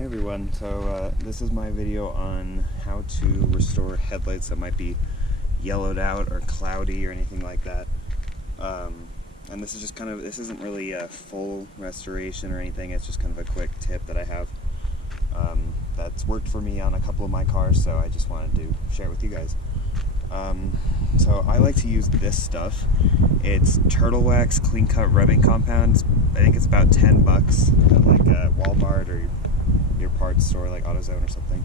Hey everyone, so this is my video on how to restore headlights that might be yellowed out or cloudy or anything like that. And this is just this isn't really a full restoration or anything, it's just kind of a quick tip that I have that's worked for me on a couple of my cars, so I just wanted to share it with you guys. So I like to use this stuff. It's Turtle Wax Clean Cut Rubbing Compound. I think it's about 10 bucks at like Walmart or your parts store like AutoZone or something.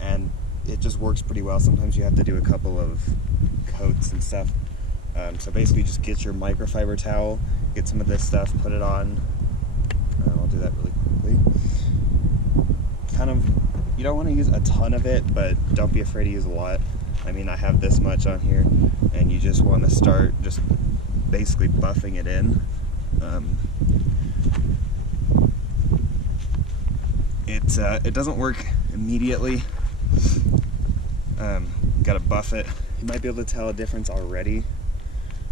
And it just works pretty well. Sometimes you have to do a couple of coats and stuff. So basically just get your microfiber towel, get some of this stuff, put it on. I'll do that really quickly. You don't want to use a ton of it, but don't be afraid to use a lot. I mean, I have this much on here, and you just want to start just basically buffing it in. It doesn't work immediately. Gotta buff it. You might be able to tell a difference already.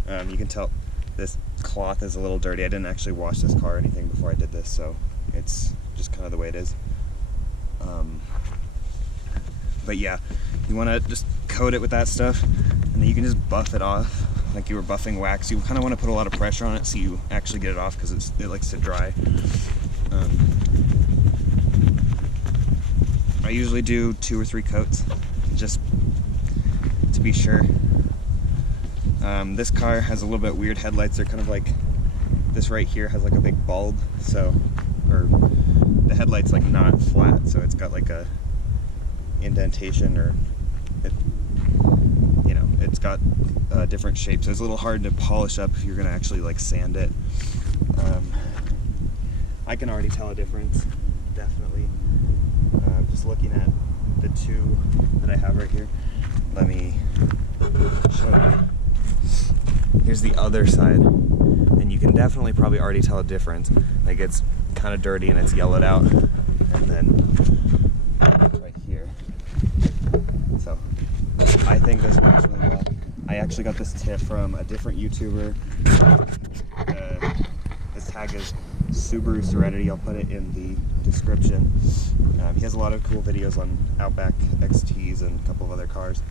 You can tell this cloth is a little dirty. I didn't actually wash this car or anything before I did this, so it's just kind of the way it is. But yeah, you want to just coat it with that stuff, and then you can just buff it off like you were buffing wax. You kind of want to put a lot of pressure on it so you actually get it off, because it likes to dry. I usually do 2 or 3 coats just to be sure. This car has a little bit weird headlights. They're kind of like, this right here has like a big bulb, or the headlight's like not flat, so it's got like a indentation, or it's got different shapes, so it's a little hard to polish up if you're gonna actually like sand it. I can already tell a difference, definitely. Just looking at the 2 that I have right here. Let me show you. Here's the other side, and you can definitely probably already tell a difference. Like, it's kind of dirty and it's yellowed out, and then right here. So I think this works really well. I actually got this tip from a different YouTuber. His tag is Subaru Serenity. I'll put it in the description. He has a lot of cool videos on Outback XTs and a couple of other cars,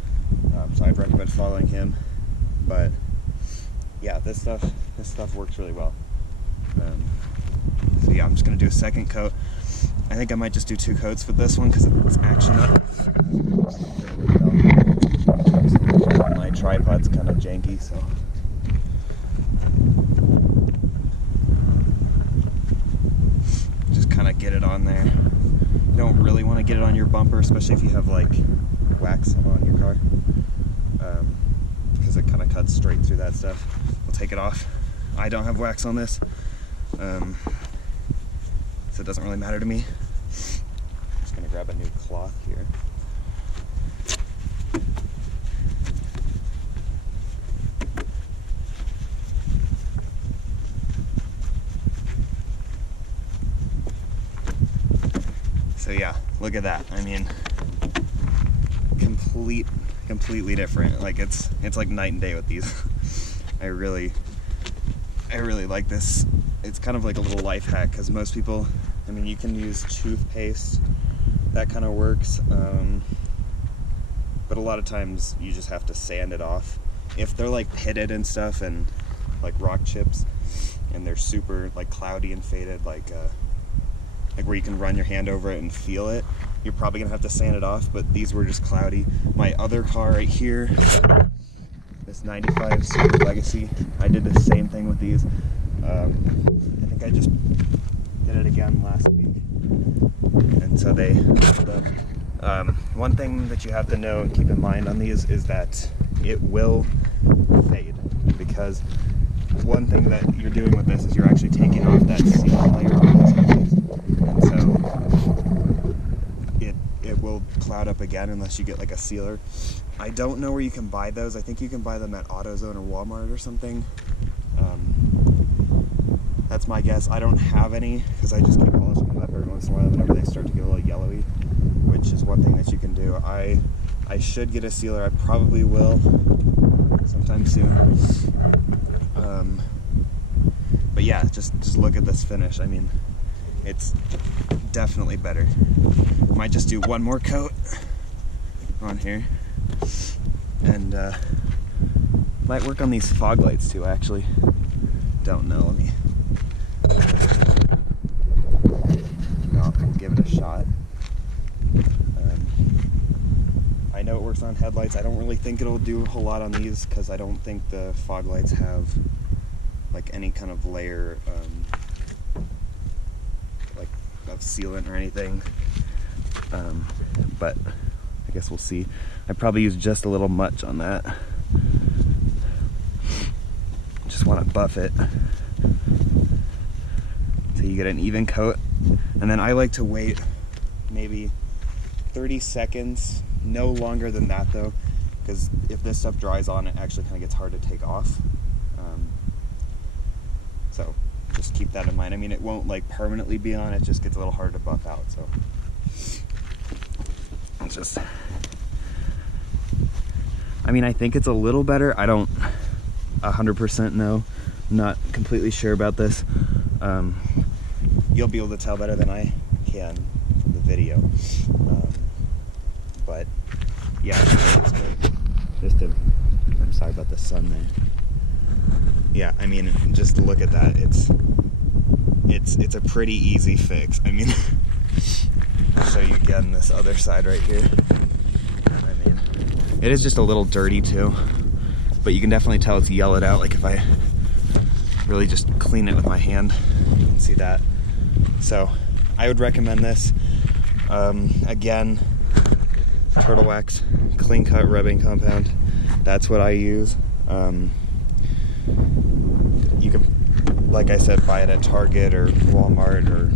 so I'd recommend following him. But yeah, this stuff works really well. So yeah, I'm just gonna do a second coat. I think I might just do 2 coats with this one because it's actually not. My tripod's kind of janky, so. Just kind of get it on there. You don't really want to get it on your bumper, especially if you have like wax on your car, because it kind of cuts straight through that stuff. We'll take it off. I don't have wax on this, so it doesn't really matter to me. I'm just gonna grab a new cloth here. So yeah, look at that. I mean, completely different. Like it's like night and day with these. I really like this. It's kind of like a little life hack, because most people, I mean, you can use toothpaste, that kind of works, but a lot of times you just have to sand it off. If they're like pitted and stuff, and like rock chips, and they're super like cloudy and faded, like where you can run your hand over it and feel it, you're probably gonna have to sand it off. But these were just cloudy. My other car right here, this 95 Super Legacy, I did the same thing with these. I think I just did it again last week, and so they filled up. One thing that you have to know and keep in mind on these is that it will fade, because one thing that you're doing with this is you're actually taking off that sealing layer on these headlights, and so it will cloud up again unless you get like a sealer. I don't know where you can buy those. I think you can buy them at AutoZone or Walmart or something. That's my guess. I don't have any, because I just keep polishing them up every once in a while whenever they start to get a little yellowy, which is one thing that you can do. I should get a sealer. I probably will sometime soon. But yeah, just look at this finish. I mean, it's definitely better. Might just do one more coat on here, and might work on these fog lights too, actually. Don't know, let me, no, we'll give it a shot. I know it works on headlights. I don't really think it'll do a whole lot on these because I don't think the fog lights have like any kind of layer like of sealant or anything, but I guess we'll see. I probably used just a little much on that. Just want to buff it so you get an even coat, and then I like to wait maybe 30 seconds, no longer than that though, because if this stuff dries on, it actually kind of gets hard to take off. So just keep that in mind. I mean, it won't like permanently be on, it just gets a little hard to buff out. So it's just, I mean, I think it's a little better. I don't 100% know. I'm not completely sure about this. You'll be able to tell better than I can from the video. But yeah, it's good. I'm sorry about the sun there. Yeah, I mean, just look at that. It's a pretty easy fix. I mean, I'll show you again this other side right here. I mean, it is just a little dirty too, but you can definitely tell it's yellowed out. Like if I really just clean it with my hand, you can see that. So I would recommend this. Again, Turtle Wax clean cut rubbing compound. That's what I use. You can, like I said, buy it at Target or Walmart or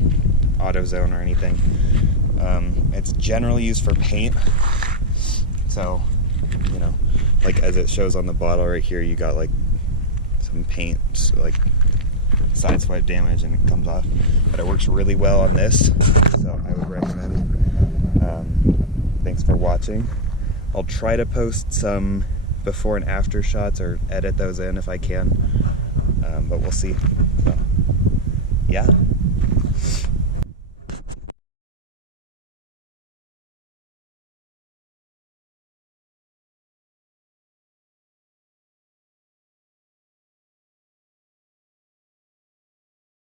AutoZone or anything. It's generally used for paint. So, you know, like as it shows on the bottle right here, you got like some paint, like side swipe damage, and it comes off. But it works really well on this, so I would recommend it. Thanks for watching. I'll try to post some before and after shots or edit those in if I can, but we'll see. So, yeah.